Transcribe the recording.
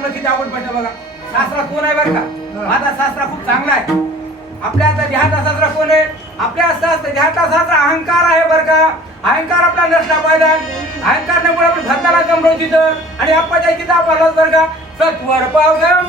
मला किती आवड पडते बघा. सासरा कोण आहे बरं का? माझा सासरा खूप चांगला आहे. आपल्या आता ध्यानचा सासरा कोण आहे? आपल्या ध्यानचा सासरा अहंकार आहे बरं का. अहंकार आपला नसला पाहिजे. अहंकारमुळे आपण भक्ताला गमलो तिथं आणि आपल्या किती आपल्याला बरं का सत्वर पाव ग